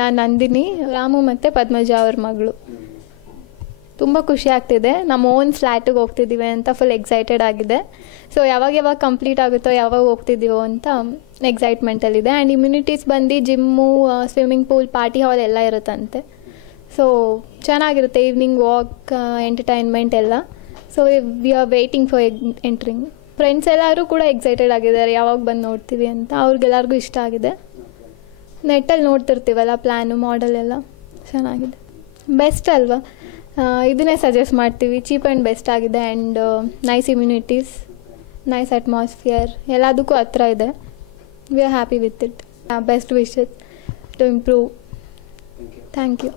ನಾನು ನಂದಿನಿ, ರಾಮು ಮತ್ತು ಪದ್ಮಜ ಅವ್ರ ಮಗಳು. ತುಂಬ ಖುಷಿ ಆಗ್ತಿದೆ. ನಮ್ಮ ಓನ್ ಫ್ಲ್ಯಾಟಿಗೆ ಹೋಗ್ತಿದ್ದೀವಿ ಅಂತ ಫುಲ್ ಎಕ್ಸೈಟೆಡ್ ಆಗಿದೆ. ಸೊ ಯಾವಾಗ ಕಂಪ್ಲೀಟ್ ಆಗುತ್ತೋ, ಯಾವಾಗ ಹೋಗ್ತಿದ್ದೀವೋ ಅಂತ ಎಕ್ಸೈಟ್ಮೆಂಟಲ್ಲಿದೆ. ಆ್ಯಂಡ್ ಇಮ್ಯುನಿಟೀಸ್ ಬಂದು gym, swimming pool, party hall ಎಲ್ಲ ಇರುತ್ತಂತೆ. ಸೊ ಚೆನ್ನಾಗಿರುತ್ತೆ. ಈವ್ನಿಂಗ್ ವಾಕ್, ಎಂಟರ್ಟೈನ್ಮೆಂಟ್ ಎಲ್ಲ. So we are waiting for entering. Friends ಎಲ್ಲರೂ ಕೂಡ ಎಕ್ಸೈಟೆಡ್ ಆಗಿದ್ದಾರೆ, ಯಾವಾಗ ಬಂದು ನೋಡ್ತೀವಿ ಅಂತ. ಅವ್ರಿಗೆಲ್ಲರಿಗೂ ಇಷ್ಟ ಆಗಿದೆ. ನೆಟ್ಟಲ್ಲಿ ನೋಡ್ತಿರ್ತೀವಲ್ಲ ಪ್ಲ್ಯಾನು, ಮಾಡೆಲ್ ಎಲ್ಲ ಚೆನ್ನಾಗಿದೆ. ಬೆಸ್ಟ್ ಅಲ್ವಾ, ಇದನ್ನೇ ಸಜೆಸ್ಟ್ ಮಾಡ್ತೀವಿ. ಚೀಪ್ ಆ್ಯಂಡ್ ಬೆಸ್ಟ್ ಆಗಿದೆ. And nice immunities, nice atmosphere, ಎಲ್ಲದಕ್ಕೂ ಹತ್ರ ಇದೆ. We are happy with it. Best wishes to improve. Thank you.